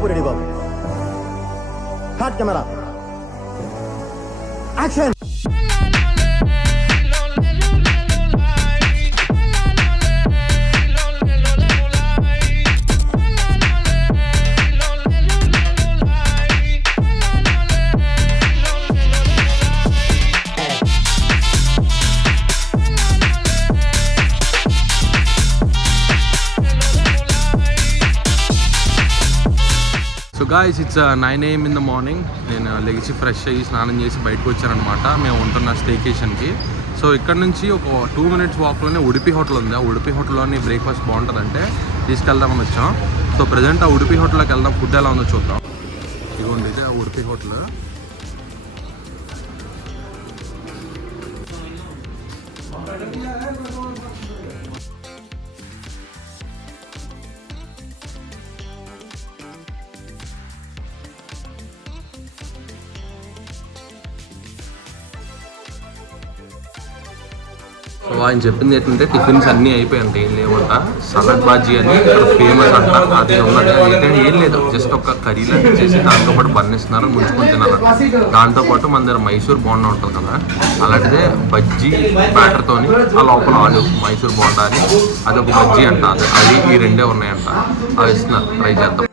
Babu ready Babu. Hot camera action. So guys, it's 9 AM in the morning. నేను లెగిసి fresh అయ్యి స్నానం చేసి బయటకు వచ్చానమాట మేము ఉంటున్న స్టేకేషన్కి. సో ఇక్కడ నుంచి ఒక 2 minutes వాక్లోనే ఉడిపి హోటల్ ఉంది. ఆ ఉడిపి హోటల్లోని బ్రేక్ఫాస్ట్ బాగుంటుందంటే తీసుకెళ్దామని వచ్చాం. సో ప్రజెంట్ ఆ ఉడిపి హోటల్లోకి వెళ్దాం, ఫుడ్ ఎలా ఉందో చూద్దాం. ఇదిగోండి, ఇది ఆ ఉడిపి హోటల్. సో ఆయన చెప్పింది ఏంటంటే టిఫిన్స్ అన్నీ అయిపోయాయంట, ఏం లేవంట. సలాడ్ బాజీ అని ఇక్కడ ఫేమస్ అంట, అది ఉన్నది. అది ఏంటంటే ఏం లేదు, జస్ట్ ఒక కర్రీ లాంటి చేసి దాంతోపాటు బన్నిస్తున్నారు, ముంచుకొని తినాలి. దాంతోపాటు మన దగ్గర మైసూర్ బోండా ఉంటుంది కదా, అలాంటిదే బజ్జీ బ్యాటర్తోని ఆ లోపల ఆలు మైసూర్ బోండా అని అదొక బజ్జీ అంట. అది ఈ రెండే ఉన్నాయంట, అవి ఇస్తున్నారు, ట్రై చేద్దాం.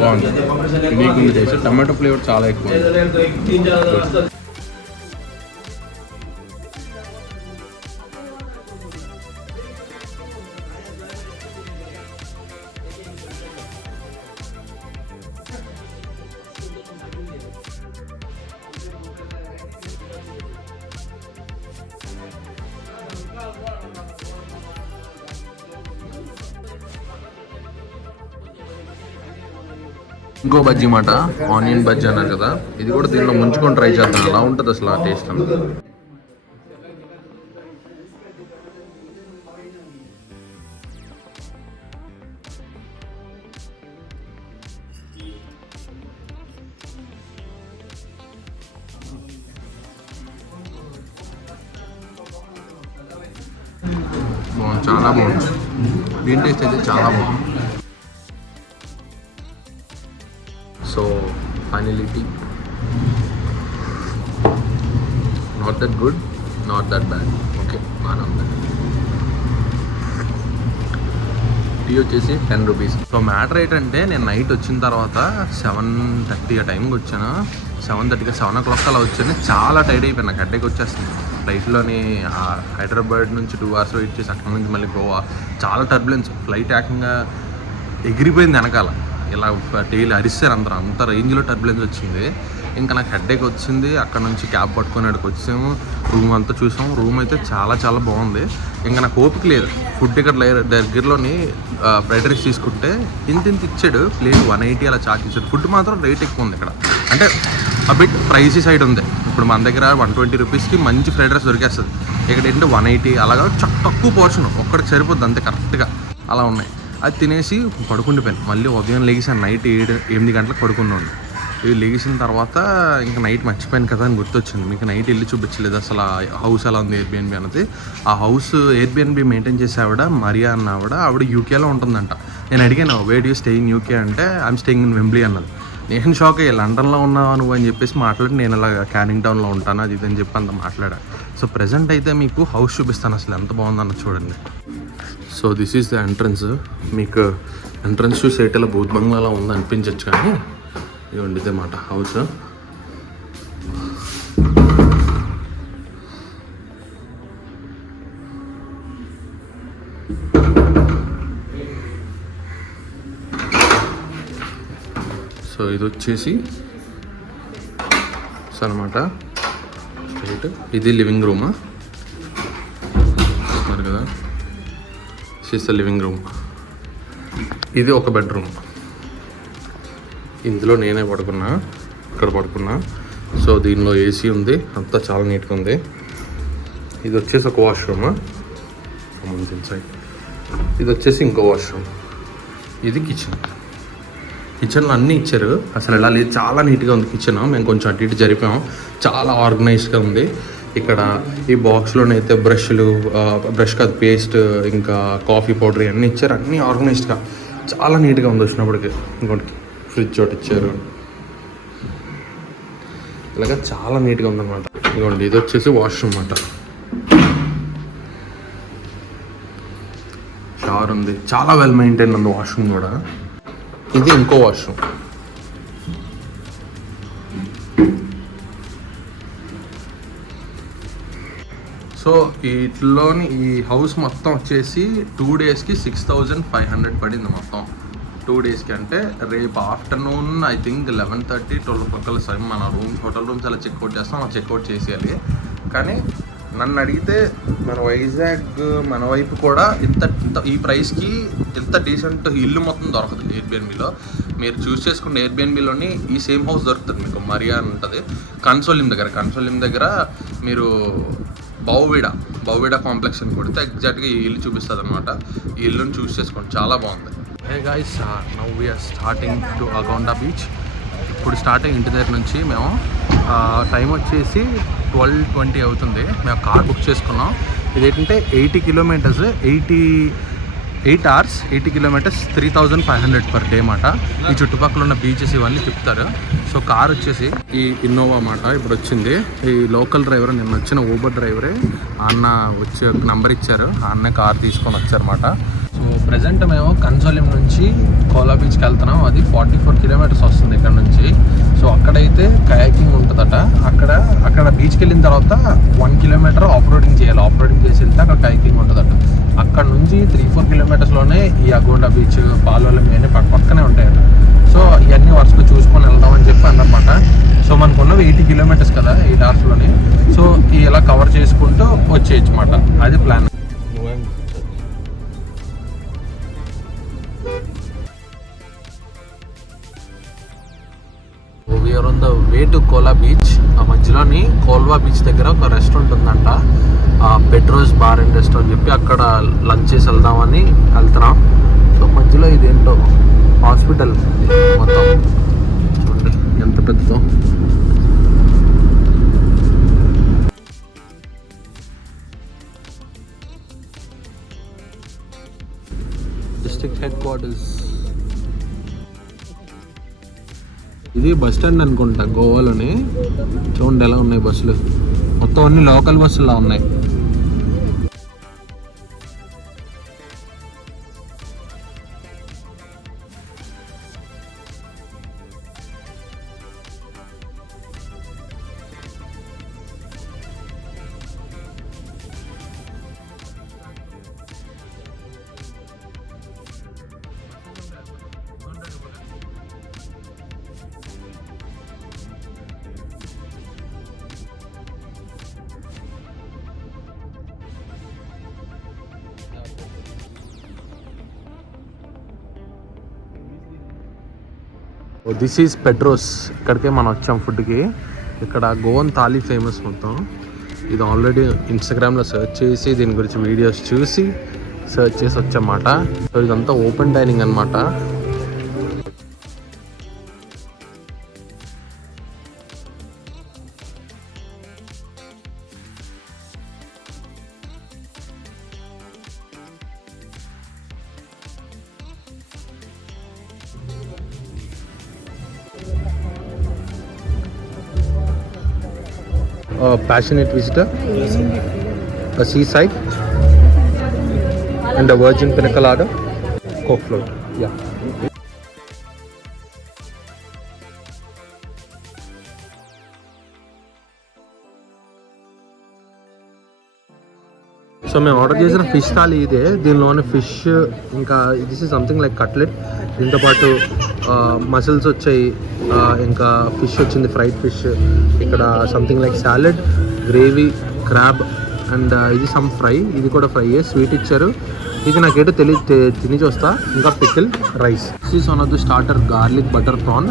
బాగుంది, నీకు చేసి టమాటో ఫ్లేవర్ చాలా ఎక్కువ. ఇంకో బజ్జీ మాట, ఆనియన్ బజ్జీ అన్నారు కదా, ఇది కూడా దీనిలో ముంచుకొని ట్రై చేద్దాం, అలా ఉంటుంది అసలు ఆ టేస్ట్ అంతా. బాగుంది, చాలా బాగుంది. దీని టేస్ట్ అయితే చాలా బాగుంది. So finally tea, not that good, not that bad, okay, బాగానే ఉంది. టీ వచ్చేసి 10 rupees. సో మ్యాటర్ ఏంటంటే నేను నైట్ వచ్చిన తర్వాత 7:30 ఆ టైంకి వచ్చాను. 7:30కి 7 o'clock అలా వచ్చాను. చాలా టైర్డ్ అయిపోయాను, నాకు హెడేక్ వచ్చేస్తుంది. ఫ్లైట్లోని హైదరాబాద్ నుంచి 2 hours వెయిట్ చేసి అక్కడ నుంచి మళ్ళీ గోవా, చాలా టర్బులెన్స్. ఫ్లైట్ ఏకంగా ఎగిరిపోయింది వెనకాల, ఇలా టైల్ అరిస్తారు అందరూ, అంత రేంజ్లో టర్బులెన్స్ వచ్చింది. ఇంకా నాకు హెడేక్ వచ్చింది. అక్కడ నుంచి క్యాబ్ పట్టుకొని అక్కడికి వచ్చాము, రూమ్ అంతా చూసాము. రూమ్ అయితే చాలా చాలా బాగుంది. ఇంకా నాకు ఓపిక లేదు. ఫుడ్ ఇక్కడ దగ్గరలోని ఫ్రైడ్ రైస్ తీసుకుంటే ఇంత ఇచ్చాడు, ప్లేట్ 180 అలా చార్జ్ ఇచ్చాడు. ఫుడ్ మాత్రం రేట్ ఎక్కువ ఉంది ఇక్కడ, అంటే ఆ బిట్ ప్రైసీ సైడ్ ఉంది. ఇప్పుడు మన దగ్గర 120 rupeesకి మంచి ఫ్రైడ్ రైస్ దొరికేస్తుంది. ఇక్కడ ఏంటంటే 180 అలాగా, తక్కువ పోర్షన్, ఒక్కడికి సరిపోద్ది అంతే, కరెక్ట్గా అలా ఉన్నాయి. అది తినేసి పడుకుండిపోయాను. మళ్ళీ ఉదయం లేచాను, నైట్ 7-8 గంటలకు పడుకున్నాను. ఇవి లేచిన తర్వాత ఇంకా నైట్ మర్చిపోయాను కదా అని గుర్తొచ్చింది. మీకు నైట్ వెళ్ళి చూపించలేదు అసలు ఆ హౌస్ ఎలా ఉంది ఎయిర్బిఎన్బి అన్నది. ఆ హౌస్ ఎయిర్బిఎన్బి మెయింటైన్ చేసే ఆవిడ మరియా అన్న ఆవిడ యూకేలో ఉంటుందంట. నేను అడిగాను, వేర్ యూ స్టేయింగ్ యూకే అంటే ఐఎమ్ స్టేయింగ్ ఇన్ వెంబ్లీ అన్నది. నేను షాక్ అయ్యా, లండన్లో ఉన్నావు నువ్వు అని చెప్పేసి మాట్లాడి, నేను ఇలా క్యానింగ్ టౌన్లో ఉంటాను అది ఇదని చెప్పి అంత మాట్లాడాను. సో ప్రెజెంట్ అయితే మీకు హౌస్ చూపిస్తాను, అసలు ఎంత బాగుందన్న చూడండి. So this is the entrance. మీకు ఎంట్రన్స్ చూసి ఎయిటెలా భూత్ బంగ్లాలా ఉంది అనిపించవచ్చు, కానీ ఇవ్వండి ఇదే మాట హౌస్. సో ఇది వచ్చేసి అనమాట స్ట్రైట్, ఇది లివింగ్ రూమా కదా, this is the living room. ఇది ఒక బెడ్రూమ్, ఇందులో నేనే పడుకున్నా, ఇక్కడ పడుకున్నా. సో దీనిలో ఏసీ ఉంది, అంతా చాలా నీట్గా ఉంది. ఇది వచ్చేసి ఒక వాష్రూమ్, ఇన్సైడ్. ఇది వచ్చేసి ఇంకో వాష్రూమ్. ఇది కిచెన్లో అన్నీ ఇచ్చారు, అసలు ఎలా లేదు, చాలా నీట్గా ఉంది కిచెన్. మేము కొంచెం అటు ఇటు జరిపాం, చాలా ఆర్గనైజ్డ్గా ఉంది. ఇక్కడ ఈ బాక్స్లోనైతే బ్రష్ కాదు పేస్ట్, ఇంకా కాఫీ పౌడర్ అన్నీ ఇచ్చారు, అన్నీ ఆర్గనైజ్డ్గా చాలా నీట్గా ఉంది. వచ్చినప్పటికి ఇంకోటి ఫ్రిడ్జ్ ఒకటి ఇచ్చారు, ఇలాగా చాలా నీట్గా ఉందన్నమాట. ఇదిగోండి, ఇది వచ్చేసి వాష్రూమ్ అన్నమాట. షవర్ ఉంది, చాలా వెల్ మెయింటైన్ ఉంది వాష్రూమ్ కూడా. ఇది ఇంకో వాష్రూమ్. సో వీటిలోని ఈ హౌస్ మొత్తం వచ్చేసి 2 డేస్కి 6,500 పడింది మొత్తం. 2 డేస్కి అంటే రేపు ఆఫ్టర్నూన్ ఐ థింక్ 11:30, 12 సమయం మన హోటల్ రూమ్స్ అలా చెక్అవుట్ చేస్తాం, అలా చెక్అవుట్ చేసేయాలి. కానీ నన్ను అడిగితే మన వైపు కూడా ఇంత ఈ ప్రైస్కి ఇంత డీసెంట్ ఇల్లు మొత్తం దొరకదు ఎయిర్బిఎన్బిలో. మీరు చూస్ చేసుకున్న ఎయిర్బిఎన్బిలోని ఈ సేమ్ హౌస్ దొరుకుతుంది మీకు. మరియా అని ఉంటుంది కన్సోలిం దగ్గర మీరు బౌవిడా కాంప్లెక్స్ అని కొడితే ఎగ్జాక్ట్గా ఈ ఇల్లు చూపిస్తుంది అనమాట. ఈ ఇల్లుని చూస్ చేసుకోండి, చాలా బాగుంది. Hey guys, now we're starting to Agonda beach. ఇప్పుడు స్టార్ట్ అయ్యి ఇంటి దగ్గర నుంచి మేము టైం వచ్చేసి 12:20 అవుతుంది. మేము కార్ బుక్ చేసుకున్నాం. ఇదేంటంటే 80 kilometres, 8 hours 80 kilometres, 3,500 per day అన్నమాట. ఈ చుట్టుపక్కల ఉన్న బీచెస్ ఇవన్నీ తిప్పుతారు. సో కార్ వచ్చేసి ఈ ఇన్నోవా అన్నమాట. ఇప్పుడు వచ్చింది ఈ లోకల్ డ్రైవర్, నిన్న వచ్చిన ఊబర్ డ్రైవరే అన్న వచ్చి నంబర్ ఇచ్చారు, ఆ అన్న కార్ తీసుకొని వచ్చారన్నమాట. సో ప్రజెంట్ మేము కన్సోలిం నుంచి కోలా బీచ్కి వెళ్తున్నాం. అది 44 కిలోమీటర్స్ వస్తుంది ఇక్కడ నుంచి. సో అక్కడైతే కయాకింగ్ ఉంటుందట. అక్కడ బీచ్కి వెళ్ళిన తర్వాత 1 కిలోమీటర్ ఆఫ్ రోడింగ్ చేయాలి. ఆఫ్ రోడింగ్ చేసి వెళ్తే అక్కడ కయాకింగ్ ఉంటుందట. అక్కడ నుంచి 3-4 కిలోమీటర్స్లోనే ఈ అగోండా బీచ్, పాలోలం ఇవన్నీ పక్కనే ఉంటాయట. సో ఇవన్నీ వరుసగా చూసుకొని వెళ్దామని చెప్పి అన్నమాట. సో మనకున్నవి 80 కిలోమీటర్స్ కదా 8 hours. సో ఇలా కవర్ చేసుకుంటూ వచ్చేయచ్చు అన్నమాట. అది plan. We're on the way to Kola beach. ఆ మధ్యలోని కోల్వా బీచ్ దగ్గర ఒక రెస్టారెంట్ ఉందంట, పెట్రోస్ బార్ అండ్ రెస్టారెంట్ అని చెప్పి, అక్కడ లంచ్ చేసి వెళ్దామని వెళ్తున్నాం. సో మధ్యలో ఇదేంటో హాస్పిటల్ మొత్తం చూడండి ఎంత పెద్దదో. District head quarters. ఇది బస్ స్టాండ్ అనుకుంటా గోవాలోని. చూడండి ఎలా ఉన్నాయి బస్సులు, మొత్తం అన్ని లోకల్ బస్సులా ఉన్నాయి. This is Petros. ఇక్కడికే మనం వచ్చాం ఫుడ్కి. ఇక్కడ గోవన్ థాలీ ఫేమస్ మొత్తం. ఇది ఆల్రెడీ ఇన్స్టాగ్రామ్లో సెర్చ్ చేసి దీని గురించి వీడియోస్ చూసి సెర్చ్ చేసి వచ్చామాట. సో ఇదంతా ఓపెన్ డైనింగ్ అనమాట. Passionate visitor, a seaside, and a virgin pina colada, Coke float. Yeah. So మేము ఆర్డర్ చేసిన ఫిష్ థాలీ ఇదే. దీనిలోనే ఫిష్, ఇంకా this is something like cutlet, దీంతోపాటు మసిల్స్ వచ్చాయి, ఇంకా ఫిష్ వచ్చింది, ఫ్రైడ్ ఫిష్. ఇక్కడ something like salad, gravy, crab, and ఇది సమ్ ఫ్రై, ఇది కూడా ఫ్రై. స్వీట్ ఇచ్చారు, ఇది నాకేటో తిని చూస్తా. ఇంకా pickle rice. This is one of the starter garlic butter prawn.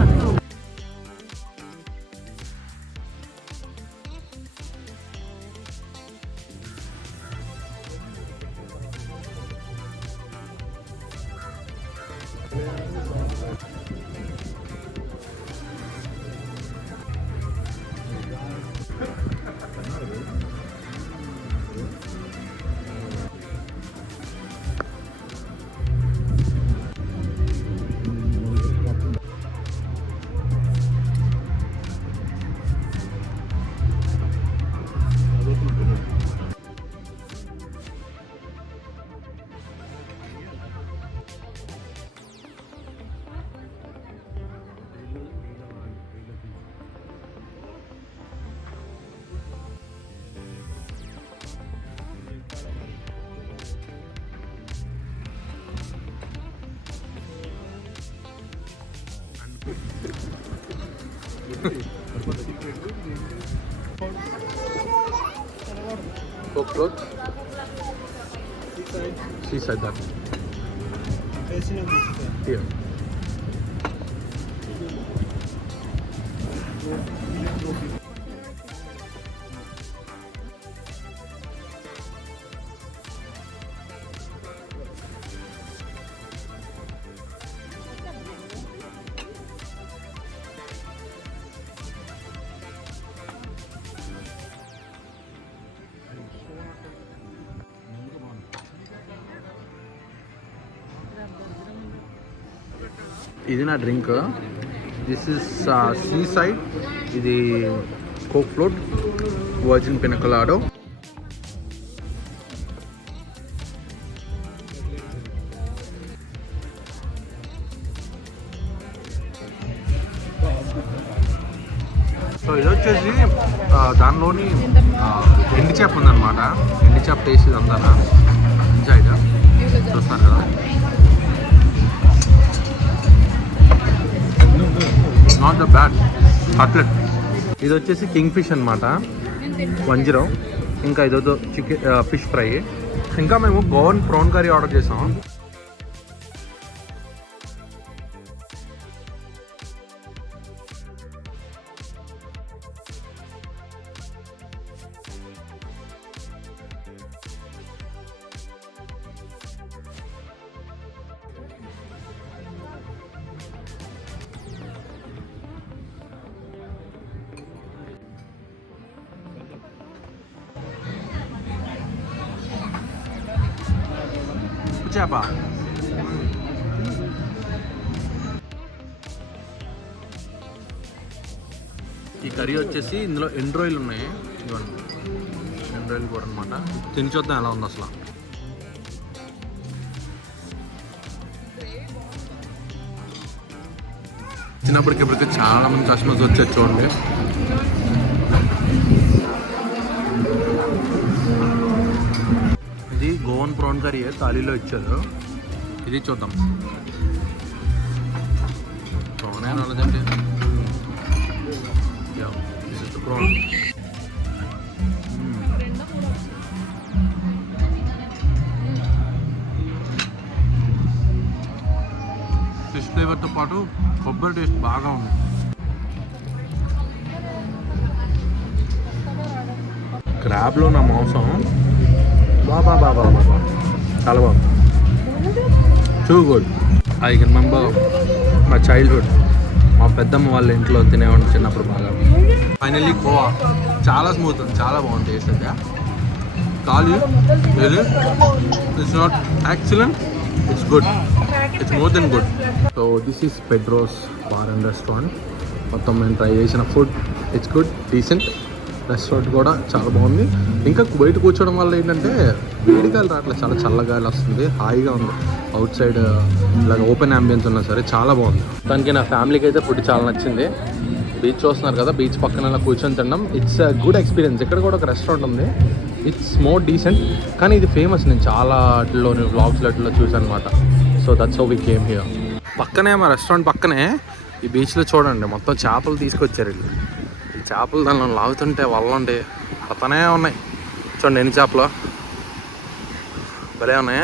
Coke float. Seaside that. Here. ఇది నా drink. This is seaside. ఇది Coke float, virgin pina colada. So ఇది వచ్చేసి దానిలోని ఎండి చేప ఉందన్నమాట. ఎండి చేప టేస్ట్ ఇదంతా ఎంజాయ్గా చూస్తున్నారు కదా. Not the bad cutlet. ఇది వచ్చేసి కింగ్ ఫిష్ అనమాట, 10. ఇంకా ఇదో చికెన్ ఫిష్ ఫ్రై. ఇంకా మేము గోవన్ ప్రాన్ కర్రీ ఆర్డర్ చేసాం. చేప ఈ కర్రీ వచ్చేసి ఇందులో ఎండ్రాయిల్ ఉన్నాయి. ఇవన్నీ ఎండ్రాయిల్ కూడా అనమాట. తిని చూద్దాం ఎలా ఉంది అసలు. చిన్నప్పటికిప్పటికి చాలా మంది కస్టమర్స్ వచ్చారు చూడండి. ఇది గోవన్ ప్రాన్ కర్రీ థాలీలో ఇచ్చారు. ఇది చూద్దాం. ప్రాన్ రాలేదండి. ప్రాన్ ఫిష్ ఫ్లేవర్తో పాటు కొబ్బరి టేస్ట్ బాగా ఉంది. క్రాబ్లో నా మాంసం బాబా చాలా బాగుంది. Too good. I can remember మా చైల్డ్హుడ్. మా పెద్దమ్మ వాళ్ళ ఇంట్లో తినేవాడిని చిన్నప్పుడు బాగా. ఫైనల్లీ గోవా చాలా స్మూత్ ఉంది, చాలా బాగుంది టేస్ట్ అయితే. కాలి it's not excellent, it's good, it's more than good. So this is Pedro's bar and restaurant. మొత్తం మేము ట్రై చేసిన food it's good, decent. Restaurant కూడా చాలా బాగుంది. ఇంకా బయట కూర్చోవడం వల్ల ఏంటంటే వేడిగాలి రావట్లేదు, చాలా చల్లగాలి వస్తుంది, హాయిగా ఉంది. అవుట్ సైడ్ ఇలాగ ఓపెన్ అంబియన్స్ ఉన్నా సరే చాలా బాగుంది. దానికి నా ఫ్యామిలీకి అయితే ఫుడ్ చాలా నచ్చింది. బీచ్ చూస్తున్నారు కదా, బీచ్ పక్కన ఇలా కూర్చొని తినడం ఇట్స్ అ గుడ్ ఎక్స్పీరియన్స్. ఇక్కడ కూడా ఒక రెస్టారెంట్ ఉంది, ఇట్స్ మోర్ డీసెంట్. కానీ ఇది ఫేమస్, నేను చాలా వాటిలో వ్లాగ్స్లో చూసాను అనమాట. So that's how we came here. పక్కనే మా రెస్టారెంట్ పక్కనే ఈ బీచ్లో చూడండి మొత్తం చేపలు తీసుకొచ్చారు వీళ్ళు. ఈ చేపలు దానిలో లాగుతుంటే వల్లండి పడతానే ఉన్నాయి. చూడండి ఎన్ని చేపలు భలే ఉన్నాయి.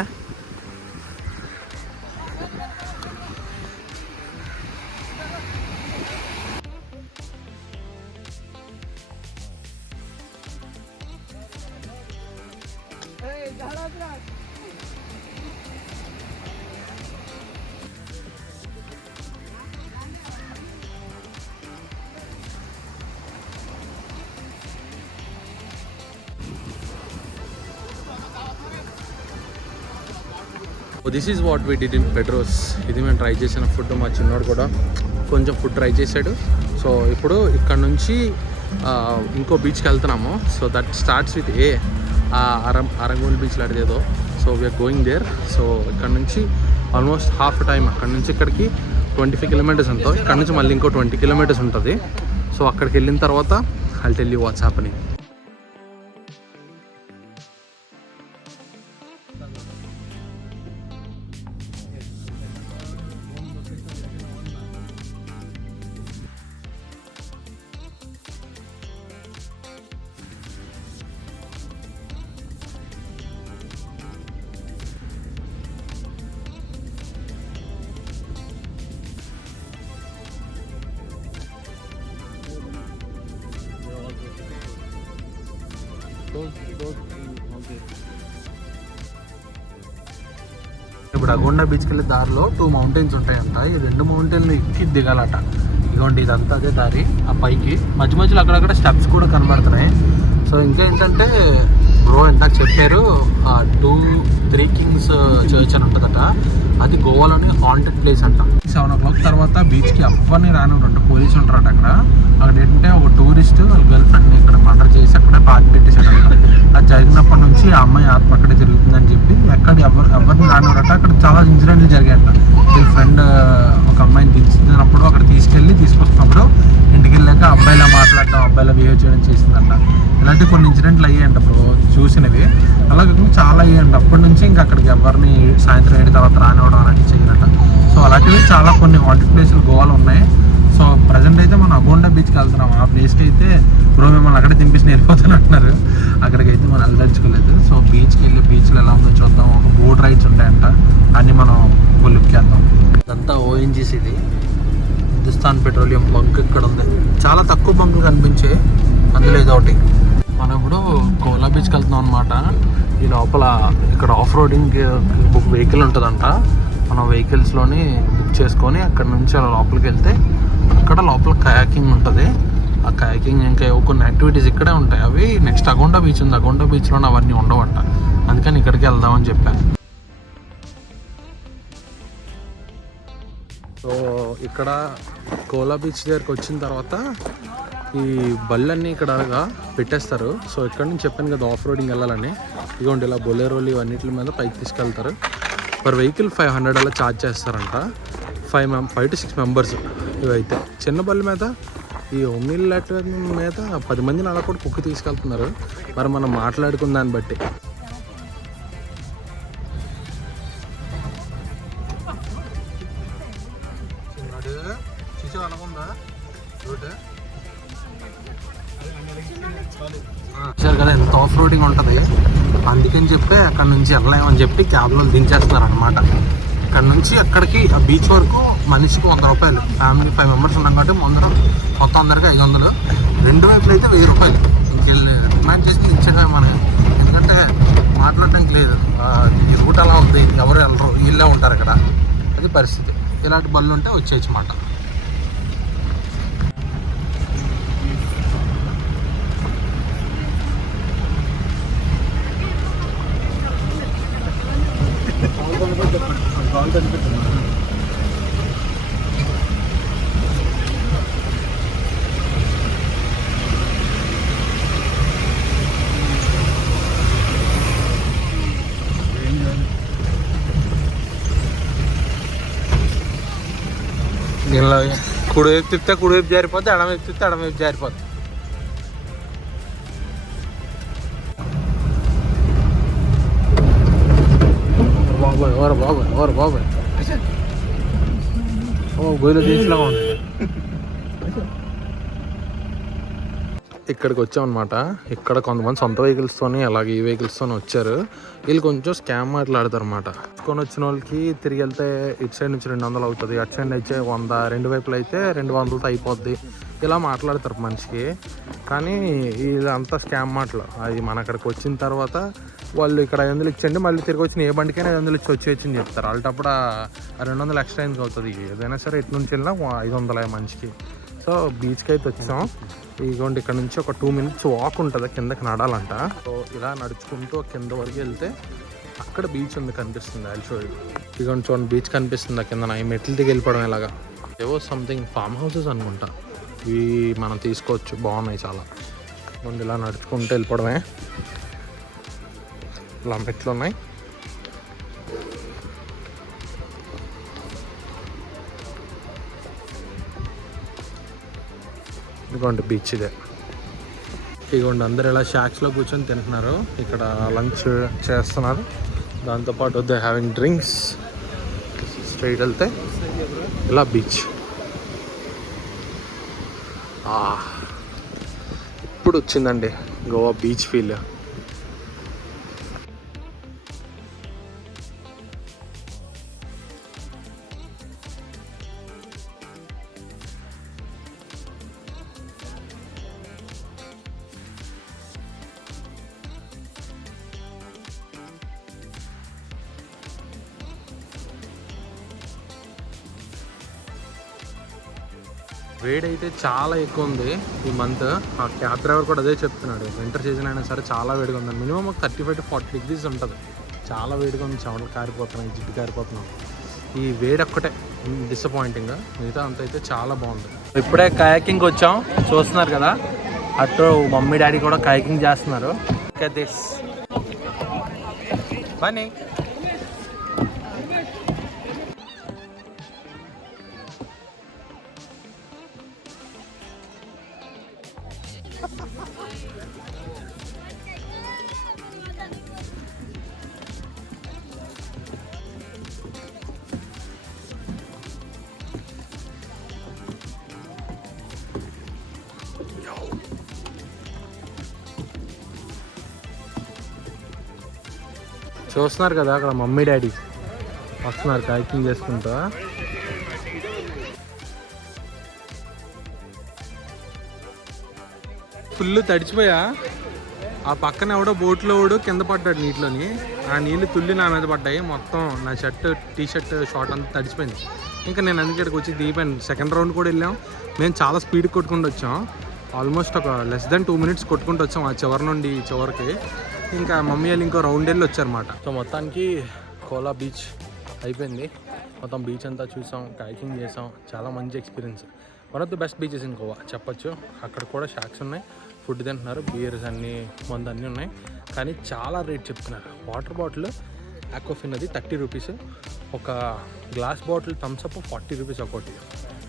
This is what we did in Pedro's. ఇది మేము ట్రై చేసిన ఫుడ్. మా చిన్నోడు కూడా కొంచెం ఫుడ్ ట్రై చేశాడు. సో ఇప్పుడు ఇక్కడ నుంచి ఇంకో బీచ్కి వెళ్తున్నాము. So that starts with Arambol beach లాంటిదేదో. So we're going there. So ఇక్కడ నుంచి ఆల్మోస్ట్ హాఫ్ టైం. అక్కడ నుంచి ఇక్కడికి 25 కిలోమీటర్స్ ఎంతో. ఇక్కడ నుంచి మళ్ళీ ఇంకో 20 కిలోమీటర్స్ ఉంటుంది. సో అక్కడికి వెళ్ళిన తర్వాత I'll tell you what's happening. ఇప్పుడు అగొండ బీచ్కి వెళ్ళే దారిలో 2 మౌంటైన్స్ ఉంటాయంట. ఈ 2 మౌంటైన్లు ఎక్కి దిగాలట. ఇదిగోండి ఇదంతా అదే దారి. ఆ పైకి మధ్య మధ్యలో అక్కడక్కడ స్టెప్స్ కూడా కనబడుతున్నాయి. సో ఇంకా ఏంటంటే బ్రో ఇందాక చెప్పారు 2-3 కింగ్స్ చర్చ్ అని ఉంటుందట. అది గోవాలోని హాంటెడ్ ప్లేస్ అంట. 7 o'clock తర్వాత బీచ్కి ఎవరిని రానివ్వరంట. పోలీసులు ఉంటారట అక్కడ. అక్కడ ఏంటంటే ఒక టూరిస్ట్ వాళ్ళ గర్ల్ ఫ్రెండ్ని ఇక్కడ మర్డర్ చేసి అక్కడే పాతి పెట్టేశాడంట. అది జరిగినప్పటి నుంచి ఆ అమ్మాయి ఆత్మ అక్కడే తిరుగుతుందని చెప్పి ఎవరిని రానివ్వరట. అక్కడ చాలా ఇన్సిడెంట్లు జరిగాయంట. వీళ్ళ ఫ్రెండ్ ఒక అమ్మాయిని దించినప్పుడు అక్కడ తీసుకొస్తున్నప్పుడు ఇంటికి వెళ్ళాక అబ్బాయిలా మాట్లాడటం, అబ్బాయిలా బిహేవ్ చేయడం చేసిందంట. ఇలాంటి కొన్ని ఇన్సిడెంట్లు అయ్యాయంట బ్రో చూసినవి. అలాగే చాలా అయ్యాయంట. అప్పటి నుంచి ఇంకా అక్కడికి ఎవరిని సాయంత్రం 7 తర్వాత రానివ్వడం అలాంటివి చేయాలంట. సో అలాంటివి చాలా కొన్ని హాంటెడ్ ప్లేసులు గోవాలో ఉన్నాయి. సో ప్రజెంట్ అయితే మనం అగొండ బీచ్కి వెళ్తున్నాం. ఆ ప్లేస్కి అయితే బ్రో మిమ్మల్ని అక్కడే దింపేసి వెళ్ళిపోతాను అంటున్నారు. అక్కడికి అయితే మనం వెళ్ళదలుచుకోలేదు. సో బీచ్కి వెళ్ళి బీచ్లో ఎలా ఉందో చూద్దాం. ఒక బోట్ రైడ్స్ ఉంటాయంట, అన్నీ మనం గొల్లుక్కేద్దాం. ఇదంతా ఓఎన్జీసీది, హిందుస్థాన్ పెట్రోలియం బంక్ ఇక్కడ ఉంది. చాలా తక్కువ బంకులు కనిపించే, అందులో ఏదో ఒకటి. మనం ఇప్పుడు కోలా బీచ్కి వెళ్తున్నాం అనమాట. ఈ లోపల ఇక్కడ ఆఫ్ రోడింగ్ వెహికల్ ఉంటుందంట. మనం వెహికల్స్లోని బుక్ చేసుకొని అక్కడ నుంచి అలా లోపలికి వెళ్తే అక్కడ లోపల కయాకింగ్ ఉంటుంది. ఆ కయాకింగ్ ఇంకా కొన్ని యాక్టివిటీస్ ఇక్కడే ఉంటాయి. అవి నెక్స్ట్ అగొండ బీచ్ ఉంది. అగొండ బీచ్లోనే అవన్నీ ఉండవంట. అందుకని ఇక్కడికి వెళ్దామని చెప్పాను. సో ఇక్కడ కోలా బీచ్ దగ్గరికి వచ్చిన తర్వాత ఈ బళ్ళన్నీ ఇక్కడ పెట్టేస్తారు. సో ఇక్కడ నుంచి చెప్పాను కదా ఆఫ్ రోడింగ్ వెళ్ళాలని. ఇదిగోండి ఇలా బొలెరోలు ఇవన్నిటి మీద పైకి తీసుకెళ్తారు. పర్ వెహికల్ 500 అలా ఛార్జ్ చేస్తారంట. 5 to 6 మెంబర్స్. ఇవైతే చిన్న బళ్ళ మీద ఈ ఓమ్నీల్ మీద 10 మందిని అలా కూడా కుక్కి తీసుకెళ్తున్నారు. మరి మనం మాట్లాడుకున్న దాన్ని బట్టి. చూసారు కదా ఎంత ఆఫ్ రోడింగ్ ఉంటుంది. అందుకని చెప్పి అక్కడ నుంచి వెళ్ళలేమని చెప్పి క్యాబ్లో దించేస్తున్నారు అనమాట. ఇక్కడ నుంచి అక్కడికి ఆ బీచ్ వరకు మనిషికి 100 రూపాయలు. ఫ్యామిలీ 5 మెంబర్స్ ఉన్నాం కాబట్టి మొత్తం అందరికీ 500. 2 వైపులు అయితే 1000 రూపాయలు. ఇంకెళ్ళి డిమాండ్ చేసి ఇచ్చేదే మనం. ఎందుకంటే మాట్లాడడానికి లేదు. ఈ రూట్ అలా ఉంది, ఎవరు వెళ్ళరు, వీళ్ళే ఉంటారు ఇక్కడ. అది పరిస్థితి. ఇలాంటి బళ్ళు ఉంటే వచ్చేయచ్చు మాట. దీనిలో కుడివైపు తిప్పితే కుడివైపు జారిపోద్ది, ఎడమవైపు తిప్పితే ఎడమవైపు జారిపోద్ది. బాబాయ్ గొయ్యిలో తీసిలాగా ఉంది. ఇక్కడికి వచ్చామన్నమాట. ఇక్కడ కొంతమంది సొంత వెహికల్స్తోని అలాగే ఈ వెహికల్స్తోని వచ్చారు. వీళ్ళు కొంచెం స్కామ్ మాట్లాడతారు అనమాట. కొని వచ్చిన వాళ్ళకి తిరిగి వెళ్తే ఇటు సైడ్ నుంచి 200 అవుతుంది, అటు సైడ్ అయితే 100, 2 వైపులు అయితే 200తో అయిపోద్ది. ఇలా మాట్లాడతారు మనిషికి. కానీ ఇదంతా స్కామ్ మాటలు. అది మన అక్కడికి వచ్చిన తర్వాత వాళ్ళు ఇక్కడ 500 ఇచ్చండి, మళ్ళీ తిరిగి వచ్చిన ఏ బండికైనా 500 ఇచ్చి వచ్చేయచ్చని చెప్తారు. వాళ్ళటప్పుడు ఆ 200 ఎక్స్ట్రా ఎందుకు అవుతుంది, ఏదైనా సరే ఎటు నుంచి వెళ్ళినా 500 మనిషికి. సో బీచ్కి అయితే వచ్చాం. ఇదిగోండి ఇక్కడ నుంచి ఒక 2 minutes వాక్ ఉంటుంది, కిందకి నడాలంట. సో ఇలా నడుచుకుంటూ కింద వరకు వెళ్తే అక్కడ బీచ్ ఉంది కనిపిస్తుంది. ఇదిగోండి చూడండి బీచ్ కనిపిస్తుంది కింద. ఈ మెట్లు దిగి వెళ్ళిపోవడం ఇలాగా. ఏవో సంథింగ్ ఫామ్ హౌసెస్ అనుకుంటా, ఇవి మనం తీసుకోవచ్చు, బాగున్నాయి చాలా. ముందు ఇలా నడుచుకుంటూ వెళ్ళిపోవడమే. ఇలా మెట్లు ఉన్నాయి. ఇదిగోండి బీచ్ ఇదే. ఇదిగోండి అందరు ఇలా షాక్స్లో కూర్చొని తింటున్నారు, ఇక్కడ లంచ్ చేస్తున్నారు. దాంతోపాటు దే హ్యావింగ్ డ్రింక్స్. స్ట్రైట్ వెళ్తే ఇలా బీచ్. ఇప్పుడు వచ్చిందండి గోవా బీచ్ ఫీల్. వేడి అయితే చాలా ఎక్కువ ఉంది ఈ మంత్. ఆ క్యాబ్ డ్రైవర్ కూడా అదే చెప్తున్నాడు, వింటర్ సీజన్ అయినా సరే చాలా వేడిగా ఉంది. మినిమం ఒక 35 to 40 degrees ఉంటుంది. చాలా వేడిగా ఉంది, చెమటలు కారిపోతున్నాయి, జిడ్డు కారిపోతున్నాం. ఈ వేడి ఒక్కటే డిసప్పాయింటింగ్, మిగతా అంత అయితే చాలా బాగుంది. ఇప్పుడే కయాకింగ్ వచ్చాం, చూస్తున్నారు కదా. అటు మమ్మీ డాడీ కూడా కయాకింగ్ చేస్తున్నారు. బన్నీ చూస్తున్నారు కదా, అక్కడ మమ్మీ డాడీ వస్తున్నారు కయాకింగ్ చేసుకుంటా. ఫుల్ తడిచిపోయా. ఆ పక్కన ఎవడో బోట్లో ఓడు కింద పడ్డాడు నీటిలోని. ఆ నీళ్ళు తుల్లి నా మీద పడ్డాయి, మొత్తం నా టీ షర్ట్ షార్ట్ అంతా తడిచిపోయింది. ఇంకా నేను అందుకే ఇక్కడికి వచ్చి దిగిపోయాను. సెకండ్ రౌండ్ కూడా వెళ్ళాం. మేము చాలా స్పీడ్ కొట్టుకుంటూ వచ్చాం, ఆల్మోస్ట్ ఒక లెస్ దెన్ 2 minutes కొట్టుకుంటూ వచ్చాం ఆ చివరి నుండి ఈ చివరికి. ఇంకా మమ్మీ వాళ్ళు ఇంకో రౌండ్ వెళ్ళి వచ్చారన్నమాట. సో మొత్తానికి కోలా బీచ్ అయిపోయింది. మొత్తం బీచ్ అంతా చూసాం, కయాకింగ్ చేసాం, చాలా మంచి experience. One of the best beaches in Goa చెప్పొచ్చు. అక్కడ కూడా షాక్స్ ఉన్నాయి, ఫుడ్ తింటున్నారు, బియర్స్ అన్నీ మందు అన్నీ ఉన్నాయి. కానీ చాలా రేట్ చెప్తున్నారు. వాటర్ బాటిల్ ఆక్వాఫిన్ అది 30 rupees, ఒక గ్లాస్ బాటిల్ థమ్స్అప్ 40 rupees ఒకటి.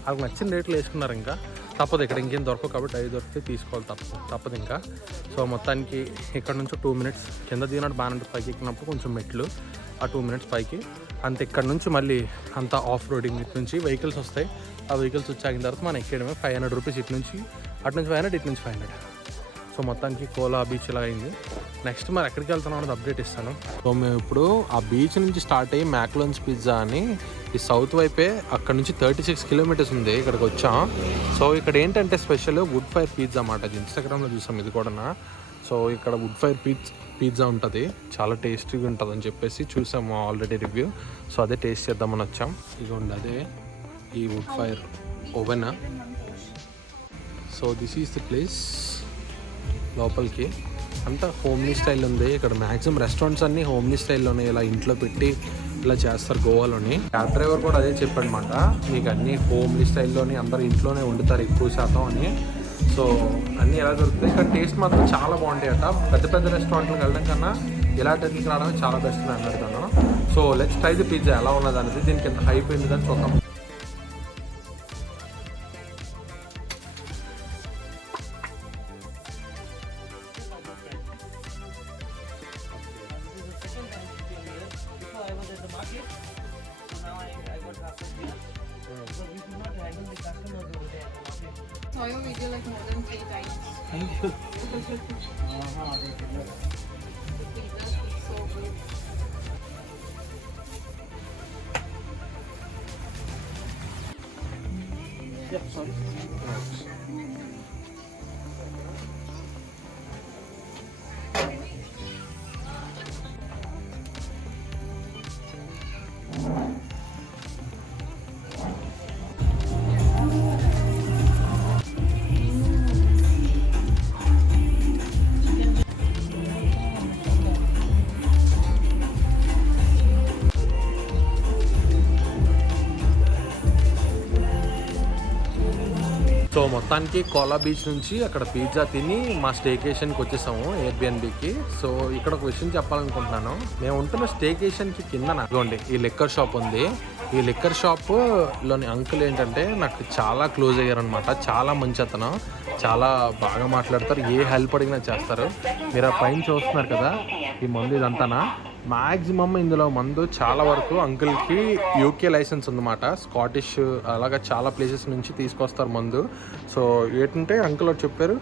వాళ్ళకి నచ్చిన రేట్లు వేసుకున్నారు. ఇంకా తప్పదు, ఇక్కడ ఇంకేం దొరకవు కాబట్టి అవి దొరికితే తీసుకోవాలి, తప్పదు ఇంకా. సో మొత్తానికి ఇక్కడ నుంచి 2 minutes కింద దిగినట్టు బాగా పైకి ఎక్కినప్పుడు కొంచెం మెట్లు, ఆ 2 minutes పైకి అంత. ఇక్కడ నుంచి మళ్ళీ అంతా ఆఫ్ రోడింగ్ నుంచి వెహికల్స్ వస్తాయి. ఆ వెహికల్స్ వచ్చాగిన తర్వాత మనం ఎక్కడమే 500 rupees ఇటు నుంచి, అటు నుంచి 500, ఇటు నుంచి 500. సో మొత్తానికి కోలా బీచ్ ఇలా అయింది. నెక్స్ట్ మరి ఎక్కడికి వెళ్తున్నాం అనేది అప్డేట్ ఇస్తాను. సో మేము ఇప్పుడు ఆ బీచ్ నుంచి స్టార్ట్ అయ్యి మ్యాక్లోన్స్ పిజ్జా అని ఈ సౌత్ వైపే, అక్కడ నుంచి 36 kilometers ఉంది, ఇక్కడికి వచ్చాం. సో ఇక్కడ ఏంటంటే స్పెషల్ వుడ్ ఫైర్ పిజ్జా అన్నమాట. అది ఇన్స్టాగ్రామ్లో చూసాం ఇది కూడా. సో ఇక్కడ వుడ్ ఫైర్ పిజ్జా ఉంటుంది, చాలా టేస్టీగా ఉంటుంది అని చెప్పేసి చూసాము ఆల్రెడీ రివ్యూ. సో అదే టేస్ట్ చేద్దామని వచ్చాం. ఇదిగోండి అదే ఈ wood fire oven. So this is the place. లోపలికి అంతా హోమ్లీ స్టైల్ ఉంది. ఇక్కడ మ్యాక్సిమం రెస్టారెంట్స్ అన్నీ హోమ్లీ స్టైల్లోనే ఇలా ఇంట్లో పెట్టి ఇలా చేస్తారు గోవాలోని. క్యాబ్ డ్రైవర్ కూడా అదే చెప్పాడనమాట, మీకు అన్నీ హోమ్లీ స్టైల్లోని అందరు ఇంట్లోనే వండుతారు ఎక్కువ శాతం అని. సో అన్నీ ఎలా దొరుకుతాయి, ఇక్కడ టేస్ట్ మాత్రం చాలా బాగుంటాయి అట. పెద్ద పెద్ద రెస్టారెంట్లకు వెళ్ళడం కన్నా ఇలాంటికి రావడమే చాలా బెస్ట్ అని అన్నాడు. So let's try the pizza ఎలా ఉన్నది అనేది, దీనికి ఎంత హైప్ అయింది అని చూద్దాం. Saw your video like more than 3 times. Thank you. The pizza is so good. Yeah, sorry. So మొత్తానికి కోలా బీచ్ నుంచి అక్కడ పిజ్జా తిని మా స్టేకేషన్కి వచ్చేసాము ఎయిర్బిఎన్బికి. సో ఇక్కడ ఒక విషయం చెప్పాలనుకుంటున్నాను. మేము ఉంటున్న స్టేకేషన్కి కింద ఇదిగోండి ఈ లిక్కర్ షాప్ ఉంది. ఈ లిక్కర్ షాప్లోని అంకుల్ ఏంటంటే నాకు చాలా క్లోజ్ అయ్యారనమాట. చాలా మంచి అతను, చాలా బాగా మాట్లాడతారు, ఏ హెల్ప్ అడిగినా చేస్తారు. మీరు ఆ పైన చూస్తున్నారు కదా ఈ మందు ఇదంతానా, మ్యాక్సిమమ్ ఇందులో మందు చాలా వరకు అంకుల్కి యూకే లైసెన్స్ ఉందన్నమాట. స్కాటిష్ అలాగా చాలా ప్లేసెస్ నుంచి తీసుకొస్తారు మందు. సో ఏంటంటే అంకుల్ చెప్పారు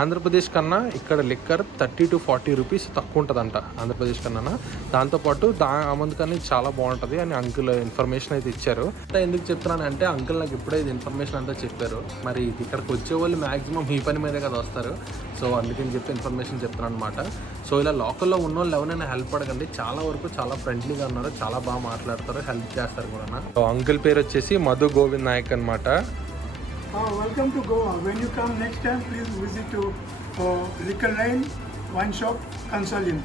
ఆంధ్రప్రదేశ్ కన్నా ఇక్కడ లిక్కర్ 30 to 40 రూపీస్ తక్కువ ఉంటుందంట ఆంధ్రప్రదేశ్ కన్నా. దాంతోపాటు ఆ మందు కానీ చాలా బాగుంటుంది అని అంకుల్ ఇన్ఫర్మేషన్ అయితే ఇచ్చారు. ఎందుకు చెప్తున్నానంటే అంకుల్ నాకు ఇప్పుడే ఇది ఇన్ఫర్మేషన్ అంతా చెప్పారు. మరి ఇక్కడికి వచ్చే వాళ్ళు మ్యాక్సిమం ఈ పని మీదే కదా వస్తారు. సో అందుకని చెప్పి ఇన్ఫర్మేషన్ చెప్తున్నాను అనమాట. సో ఇలా లోకల్లో ఉన్న వాళ్ళు ఎవరైనా హెల్ప్ అడగండి. చాలా వరకు చాలా ఫ్రెండ్లీగా ఉన్నారు, చాలా బాగా మాట్లాడతారు, హెల్ప్ చేస్తారు కూడా. సో అంకుల్ పేరు వచ్చేసి మధు గోవింద్ నాయక్ అనమాట. Welcome to Goa. When you come next time, please visit to Liquor Lane Wine Shop, Consulin.